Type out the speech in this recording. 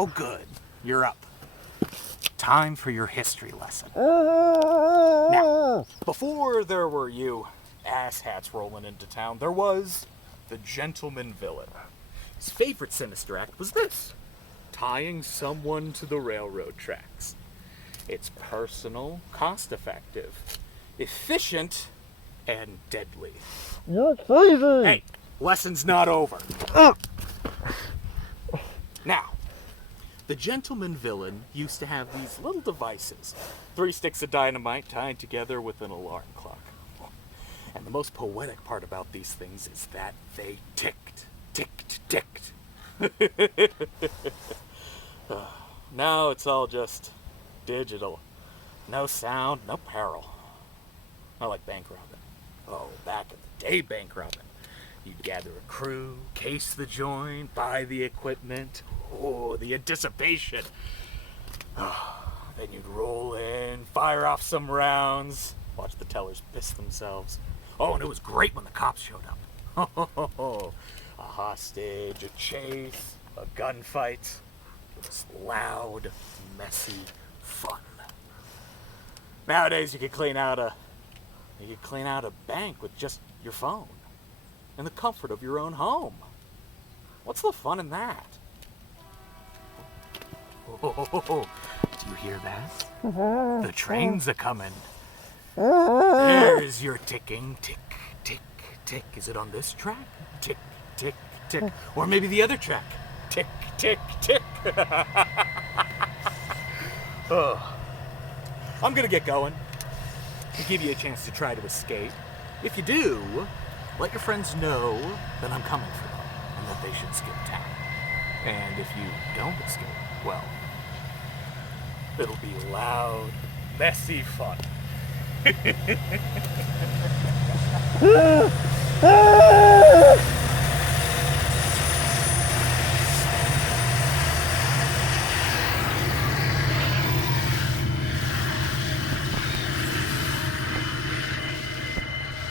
Oh, good. You're up. Time for your history lesson. Now, before there were you asshats rolling into town, there was the gentleman villain. His favorite sinister act was this: tying someone to the railroad tracks. It's personal, cost-effective, efficient, and deadly. You're crazy! Hey, lesson's not over. Now, the gentleman villain used to have these little devices. 3 sticks of dynamite tied together with an alarm clock. And the most poetic part about these things is that they ticked, ticked, ticked. Now it's all just digital. No sound, no peril. Not like bank robbing. Oh, back in the day, bank robbing. You'd gather a crew, case the joint, buy the equipment. Oh, the anticipation. Then you'd roll in, fire off some rounds, watch the tellers piss themselves. Oh, and it was great when the cops showed up. A hostage, a chase, a gunfight. It was loud, messy fun. Nowadays you could clean out a bank with just your phone in the comfort of your own home. What's the fun in that? Oh, do you hear that? The trains are coming. There's your ticking, tick, tick, tick. Is it on this track? Tick, tick, tick. Or maybe the other track. Tick, tick, tick. Oh. I'm gonna get going and give you a chance to try to escape. If you do, let your friends know that I'm coming for them and that they should skip town. And if you don't escape, well, it'll be loud, messy fun.